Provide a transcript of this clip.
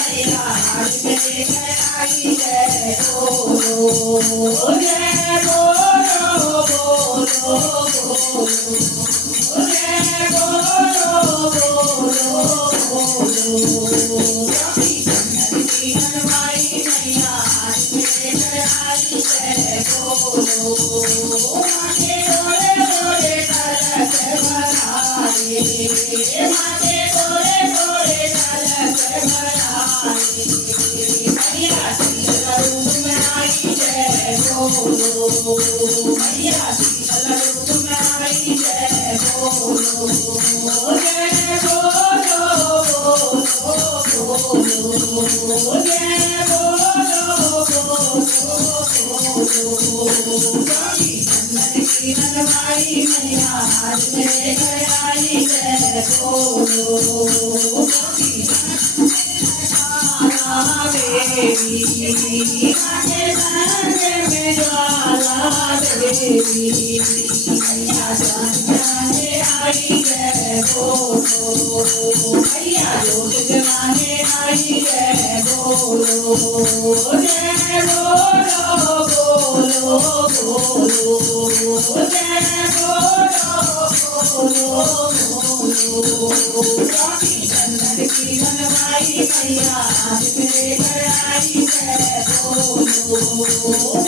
मैया हाथ में लेकर आई जय बोलो जय बोलो बोलो बोलो जय बोलो बोलो बोलो की हनुमाई मैया हाथ में लेकर आई जय बोलो माथे गोरे गोरे कलश बनाए माथे गोरे गोरे कलश बनाए मैया शीतल रूप में आई जय बोलो मैया शीतल रूप में आई जय बोलो जय बोलो बोलो जय बोलो बोलो की हनुमाई मैया हाथ में लेकर आई जय बोलो देवी आगे संग में ज्वाला देवी मैया जाने आई जय बोलो मैया जोत जगाने आई जय बोलो जय बोलो बोलो बोलो जय बोलो बोलो चंदन की हनुमाई मैया हाथ में लेकर आई जय बोलो